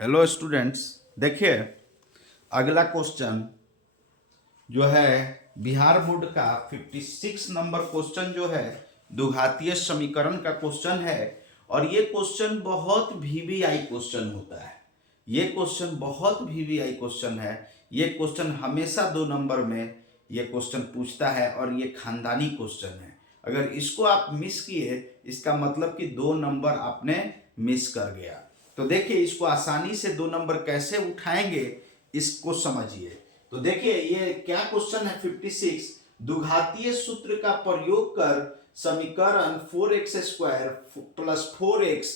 Hello students, देखिए अगला question जो है बिहार बोर्ड का 56 नंबर क्वेश्चन जो है द्विघातीय समीकरण का क्वेश्चन है। और ये क्वेश्चन बहुत वीवीआई क्वेश्चन होता है। ये क्वेश्चन बहुत वीवीआई क्वेश्चन है। ये क्वेश्चन हमेशा 2 नंबर में ये क्वेश्चन पूछता है और ये खानदानी क्वेश्चन है। अगर इसको आप मिस किए इसका मतलब कि 2 नंबर आपने मिस कर गया। तो देखिए इसको आसानी से 2 नंबर कैसे उठाएंगे इसको समझिए। तो देखिए ये क्या क्वेश्चन है 56। द्विघातीय सूत्र का प्रयोग कर समीकरण 4x² plus 4x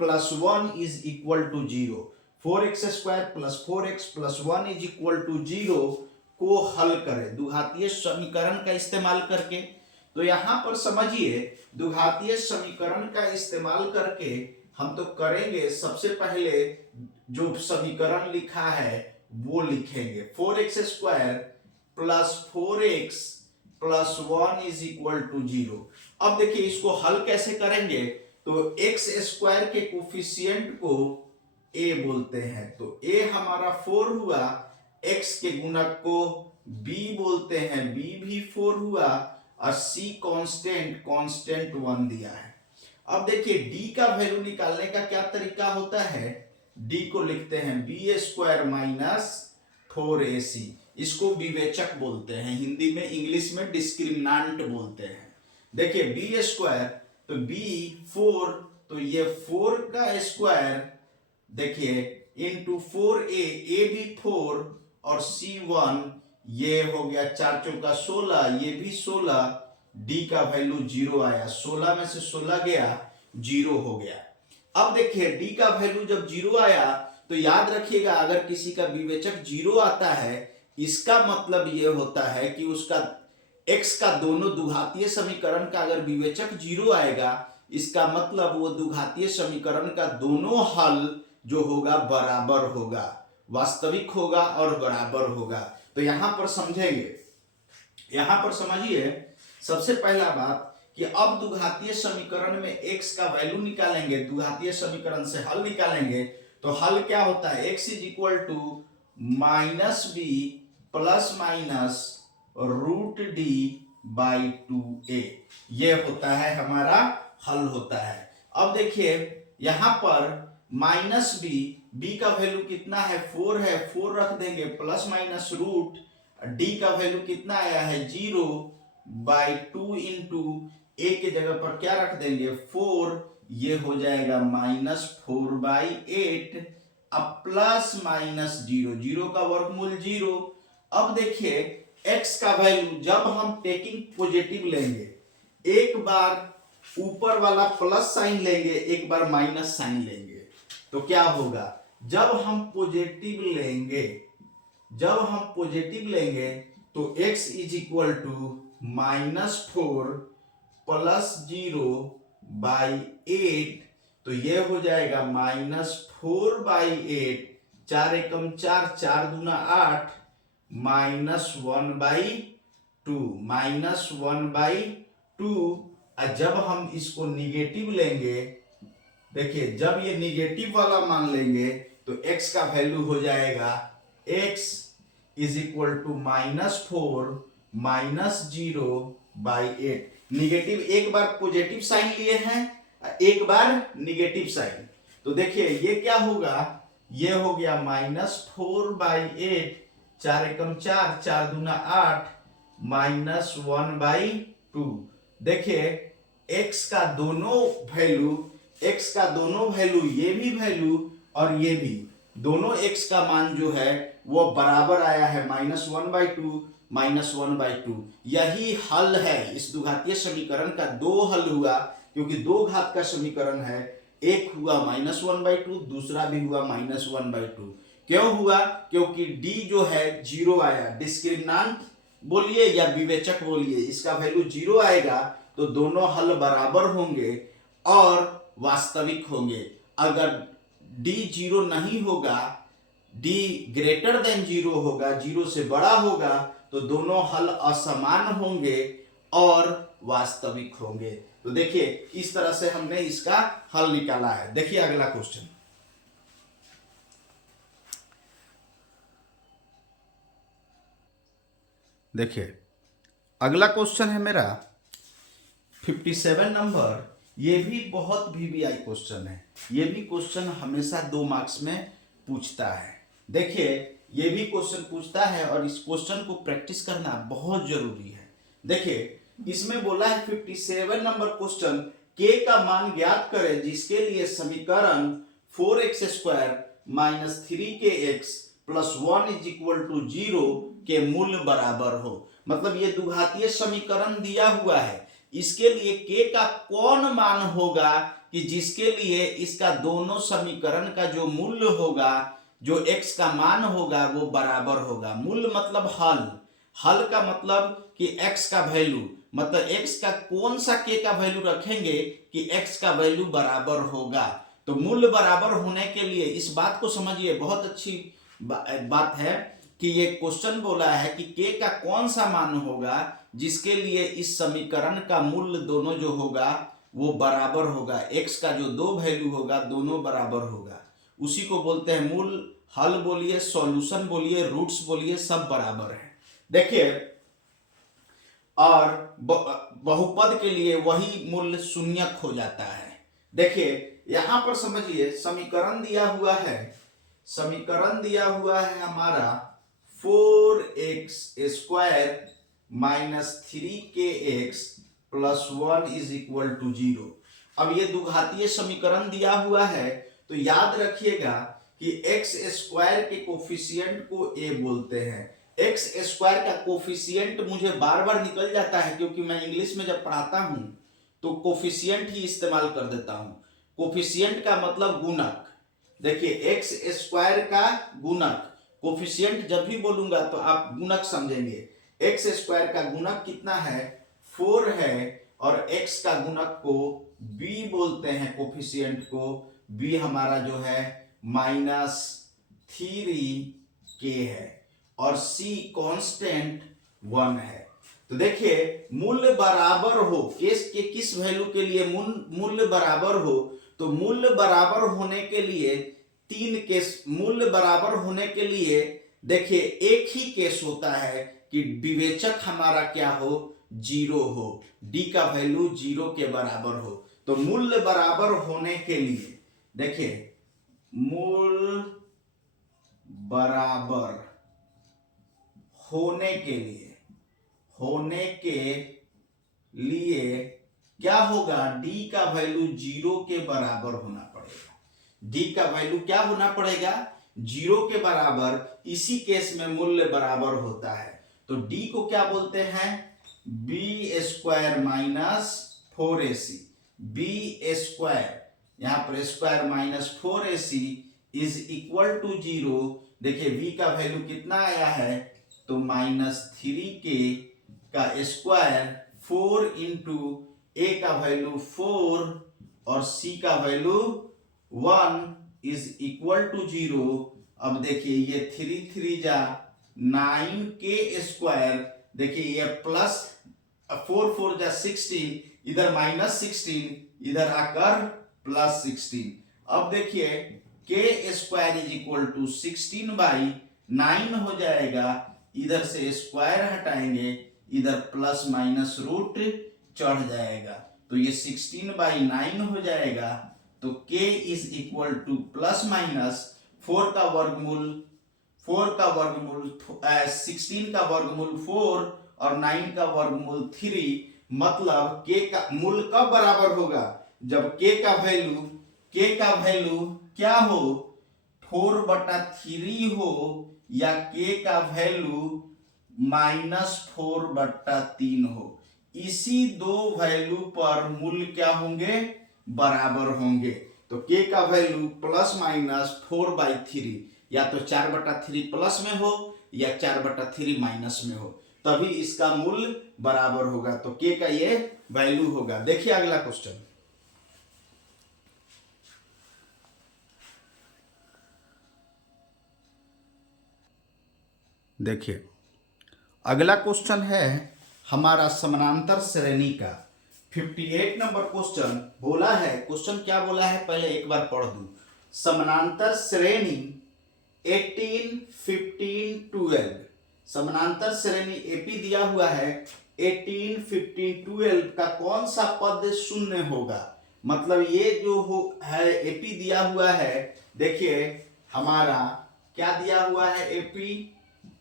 plus 1 is equal to 0, 4x² plus 4x plus 1 is equal to 0 को हल करें द्विघातीय समीकरण का इस्तेमाल करके। तो यहां पर समझिए द्विघातीय समीकरण का इस्तेमाल करके हम तो करेंगे। सबसे पहले जो समीकरण लिखा है वो लिखेंगे 4x² plus 4x plus 1 is equal to 0। अब देखिए इसको हल कैसे करेंगे। तो x² के कोफिशिएंट को a बोलते हैं, तो a हमारा 4 हुआ, x के गुणक को b बोलते हैं, b भी 4 हुआ और c कांस्टेंट 1 दिया है। अब देखिए d का वैल्यू निकालने का क्या तरीका होता है। d को लिखते हैं b² माइनस 4ac, इसको विवेचक बोलते हैं, हिंदी में इंग्लिश में डिस्क्रिमिनेंट बोलते हैं। देखिए b² तो b 4, तो ये 4 का स्क्वायर देखिए इंटू 4a, a भी 4 और c1 ये हो गया 4 चौका 16, ये भी 16, d का वैल्यू 0 आया, 16 में से 16 गया 0 हो गया। अब देखिए d का वैल्यू जब 0 आया तो याद रखिएगा अगर किसी का विवेचक 0 आता है इसका मतलब ये होता है कि उसका x का दोनों द्विघातीय समीकरण का अगर विवेचक 0 आएगा इसका मतलब वो द्विघातीय समीकरण का दोनों हल जो होगा बराबर होगा, वास्तविक होगा और बराबर होगा। तो यहां पर समझेंगे, यहां पर समझिए सबसे पहला बात कि अब द्विघातीय समीकरण में x का वैल्यू निकालेंगे, द्विघातीय समीकरण से हल निकालेंगे। तो हल क्या होता है, x is equal to -b plus minus √d by 2a, ये होता है हमारा हल होता है। अब देखिए यहां पर -b का वैल्यू कितना है 4 है, 4 रख देंगे, प्लस माइनस रूट d का वैल्यू कितना आया है 0 बाई 2 इंटू a के जगह पर क्या रख देंगे 4, ये हो जाएगा -4/8 अब प्लस माइनस 0, 0 का वर्गमूल 0। अब देखिए x का वैल्यू जब हम टेकिंग पॉजिटिव लेंगे, एक बार ऊपर वाला प्लस साइन लेंगे, एक बार माइनस साइन लेंगे, तो क्या होगा जब हम पॉजिटिव लेंगे, जब हम पॉजिटिव लेंगे तो x is equal to -4 plus 0/8, तो ये हो जाएगा -4/8, 4 एकम 4, 4 दूना 8, -1/2 और जब हम इसको निगेटिव लेंगे, देखिए जब ये निगेटिव वाला मान लेंगे तो x का वैल्यू हो जाएगा x is equal to -4 -0/8। Negative एक बार पॉजिटिव साइन लिए हैं, एक बार निगेटिव साइन, तो देखिए ये क्या होगा, ये हो गया -4/8, 4 एकम 4, 4 दूना 8, -1/2। देखिए x का दोनों वैल्यू, x का दोनों वैल्यू, ये भी वैल्यू और ये भी, दोनों x का मान जो है वो बराबर आया है -1/2 -1/2। यही हल है इस द्विघातीय समीकरण का। दो हल हुआ क्योंकि दो घात का समीकरण है, एक हुआ -1/2, दूसरा भी हुआ -1/2। क्यों हुआ, क्योंकि d जो है 0 आया, डिस्क्रिमिनेंट बोलिए या विवेचक बोलिए, इसका वैल्यू 0 आएगा तो दोनों हल बराबर होंगे और वास्तविक होंगे। अगर d 0 नहीं होगा, d ग्रेटर देन 0 होगा, 0 से बड़ा होगा, तो दोनों हल असमान होंगे और वास्तविक होंगे। तो देखिए इस तरह से हमने इसका हल निकाला है। देखिए अगला क्वेश्चन, देखिए अगला क्वेश्चन है मेरा 57 नंबर। ये भी बहुत वीवीआई क्वेश्चन है। ये भी क्वेश्चन हमेशा 2 मार्क्स में पूछता है। देखिए ये भी क्वेश्चन पूछता है और इस क्वेश्चन को प्रैक्टिस करना बहुत जरूरी है। देखिए इसमें बोला है 57 नंबर क्वेश्चन, के का मान ज्ञात करें जिसके लिए समीकरण 4x² minus 3kx plus 1 is equal to 0 के मूल्य बराबर हो। मतलब ये द्विघातीय समीकरण दिया हुआ है, इसके लिए के का कौन मान होगा कि जिसके लिए इसका दोनों समीकरण का जो मूल्य होगा, जो x का मान होगा वो बराबर होगा। मूल्य मतलब हल, हल का मतलब कि x का वैल्यू, मतलब x का कौन सा k का वैल्यू रखेंगे कि x का वैल्यू बराबर होगा। तो मूल्य बराबर होने के लिए इस बात को समझिए, बहुत अच्छी बात है कि ये क्वेश्चन बोला है कि k का कौन सा मान होगा जिसके लिए इस समीकरण का मूल्य दोनों जो होगा वो बराबर होगा। x का जो दो वैल्यू होगा दोनों बराबर होगा, उसी को बोलते हैं मूल। हल बोलिए, सॉल्यूशन बोलिए, रूट्स बोलिए, सब बराबर है। देखिए और बहुपद के लिए वही मूल्य शून्यक हो जाता है। देखिए यहां पर समझिए समीकरण दिया हुआ है, समीकरण दिया हुआ है हमारा 4x² minus 3kx plus 1 is equal to 0। अब ये द्विघातीय समीकरण दिया हुआ है तो याद रखिएगा कि x² के कोफिशिएंट को a बोलते हैं। x² का कोफिशिएंट मुझे बार बार निकल जाता है क्योंकि मैं इंग्लिश में जब पढ़ाता हूं तो कोफिशिएंट ही इस्तेमाल कर देता हूं। कोफिशिएंट का मतलब गुणक। देखिए x² का गुणक, कोफिशिएंट जब भी बोलूंगा तो आप गुणक समझेंगे। x² का गुणक कितना है, 4 है, और x का गुणक को b बोलते हैं, कोफिशिएंट को b हमारा जो है -3k है और c कांस्टेंट 1 है। तो देखिए मूल्य बराबर हो, केस के किस वैल्यू के लिए मूल्य बराबर हो, तो मूल्य बराबर होने के लिए 3 केस, मूल्य बराबर होने के लिए देखिए एक ही केस होता है कि विवेचक हमारा क्या हो, 0 हो, d का वैल्यू 0 के बराबर हो। तो मूल्य बराबर होने के लिए देखिए मूल्य बराबर होने के लिए क्या होगा, d का वैल्यू 0 के बराबर होना पड़ेगा। d का वैल्यू क्या होना पड़ेगा, 0 के बराबर। इसी केस में मूल्य बराबर होता है तो d को क्या बोलते हैं, b² माइनस 4ac। b², यहां पर square minus 4ac is equal to 0। देखिए v का वैल्यू कितना आया है, तो -3k का स्क्वायर, 4 इंटू a का वैल्यू 4 और c का वैल्यू 1 इज इक्वल टू 0। अब देखिए ये 3 3 जा 9k², देखिए ये प्लस 4 4 जा 16, इधर -16, इधर आकर +16। अब देखिए k² इज इक्वल टू 16/9 हो जाएगा, इधर से स्क्वायर हटाएंगे, इधर प्लस माइनस रूट चढ़ जाएगा तो ये 16/9 हो जाएगा। तो k is equal two plus minus 4 का वर्गमूल 16 का वर्गमूल 4 और 9 का वर्गमूल 3। मतलब k का मूल कब बराबर होगा, जब k का वैल्यू क्या हो, 4/3 हो, या k का वैल्यू -4/3 हो। इसी दो वैल्यू पर मूल्य क्या होंगे, बराबर होंगे। तो k का वैल्यू ±4/3, या तो 4/3 प्लस में हो या 4/3 माइनस में हो, तभी इसका मूल्य बराबर होगा। तो k का ये वैल्यू होगा। देखिए अगला क्वेश्चन, देखिए अगला क्वेश्चन है हमारा समानांतर श्रेणी का 58 नंबर क्वेश्चन। बोला है, क्वेश्चन क्या बोला है पहले एक बार पढ़ दूं। समानांतर श्रेणी 18 15 12 समानांतर श्रेणी एपी दिया हुआ है 18, 15, 12 का कौन सा पद शून्य होगा। मतलब ये जो हो है एपी दिया हुआ है, देखिए हमारा क्या दिया हुआ है,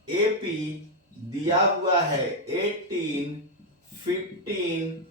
एपी दिया हुआ है 18, 15,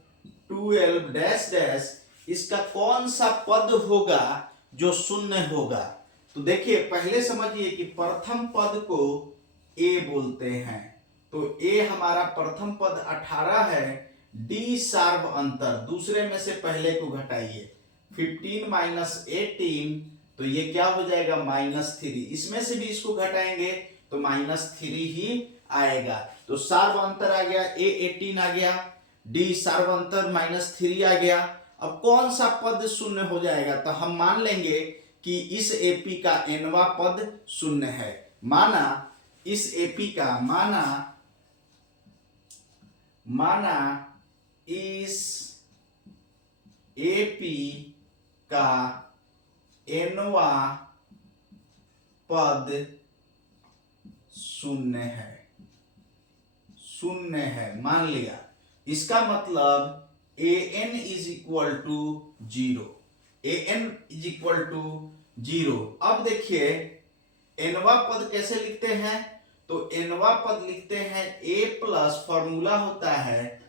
12 डैश डैश, इसका कौन सा पद होगा जो शून्य होगा। तो देखिए पहले समझिए कि प्रथम पद को ए बोलते हैं, तो ए हमारा प्रथम पद 18 है, डी सार्व अंतर, दूसरे में से पहले को घटाइए, 15 माइनस 18, तो ये क्या हो जाएगा -3, इसमें से भी इसको घटाएंगे तो -3 ही आएगा। तो सार्व अंतर आ गया, ए 18 आ गया, डी सार्व अंतर -3 आ गया। अब कौन सा पद शून्य हो जाएगा, तो हम मान लेंगे कि इस एपी का nवां पद शून्य है। माना इस एपी का माना इस एपी का nवां पद शून्य है, मान लिया। इसका मतलब an is equal to 0, an is equal to 0। अब देखिए nवां पद कैसे लिखते हैं, तो nवां पद लिखते हैं a प्लस, फॉर्मूला होता है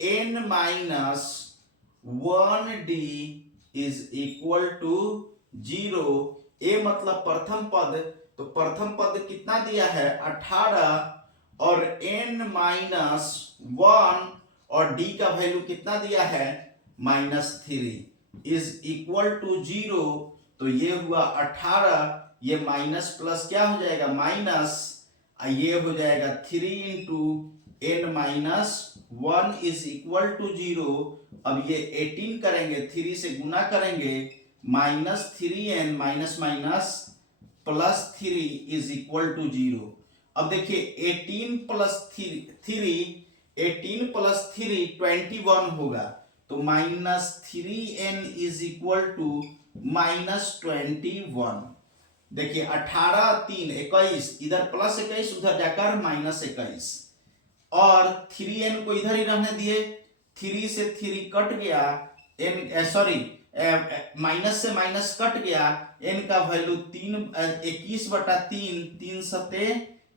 n minus 1d is equal to 0। a मतलब प्रथम पद, तो प्रथम पद कितना दिया है 18, और n माइनस 1 और d का वैल्यू कितना दिया है -3 इज इक्वल टू 0। तो ये हुआ 18, ये माइनस प्लस क्या हो जाएगा माइनस, ये हो जाएगा 3 into n minus 1 is equal to 0। अब ये 18 करेंगे, 3 से गुना करेंगे, -3n minus minus +3 is equal to 0। अब देखिए 18 प्लस 3 21 होगा, तो -3n इज इक्वल टू -21। देखिए 18 3 21, इधर +21 उधर जाकर -21, और 3n को इधर ही रहने दिए, 3 से 3 कट गया, माइनस से माइनस कट गया, n का वैल्यू 21/3, 3 सते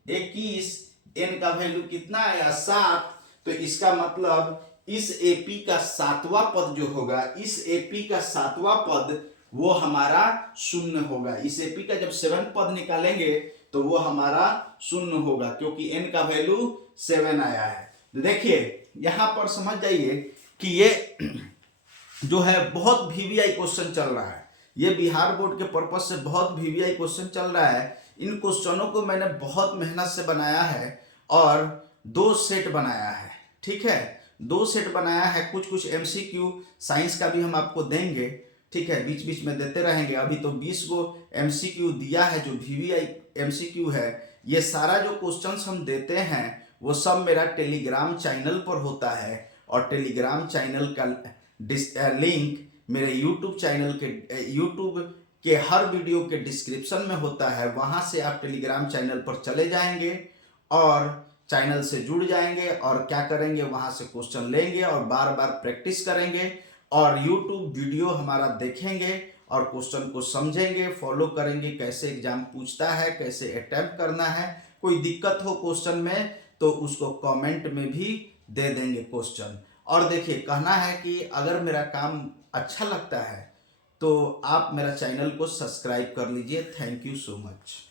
21, n का वैल्यू कितना आया 7। तो इसका मतलब इस एपी का 7वां पद जो होगा, इस एपी का 7वां पद वो हमारा शून्य होगा। इस एपी का जब 7 पद निकालेंगे तो वो हमारा शून्य होगा, क्योंकि n का वैल्यू 7 आया है। तो देखिए यहां पर समझ जाइए कि ये जो है बहुत वीवीआई क्वेश्चन चल रहा है, ये बिहार बोर्ड के पर्पज से बहुत वीवीआई क्वेश्चन चल रहा है। इन क्वेश्चनों को मैंने बहुत मेहनत से बनाया है और 2 सेट बनाया है, ठीक है, 2 सेट बनाया है। कुछ एमसीक्यू साइंस का भी हम आपको देंगे, ठीक है, बीच बीच में देते रहेंगे। अभी तो 20 गो एमसीक्यू दिया है जो वीवीआई एमसीक्यू है। ये सारा जो क्वेश्चंस हम देते हैं वो सब मेरा टेलीग्राम चैनल पर होता है, और टेलीग्राम चैनल का लिंक मेरे यूट्यूब चैनल के हर वीडियो के डिस्क्रिप्शन में होता है। वहां से आप टेलीग्राम चैनल पर चले जाएंगे और चैनल से जुड़ जाएंगे, और क्या करेंगे वहां से क्वेश्चन लेंगे और बार बार प्रैक्टिस करेंगे, और यूट्यूब वीडियो हमारा देखेंगे और क्वेश्चन को समझेंगे, फॉलो करेंगे कैसे एग्जाम पूछता है, कैसे अटेम्प्ट करना है। कोई दिक्कत हो क्वेश्चन में तो उसको कमेंट में भी दे देंगे क्वेश्चन। और देखिए कहना है कि अगर मेरा काम अच्छा लगता है तो आप मेरा चैनल को सब्सक्राइब कर लीजिए। Thank you so much.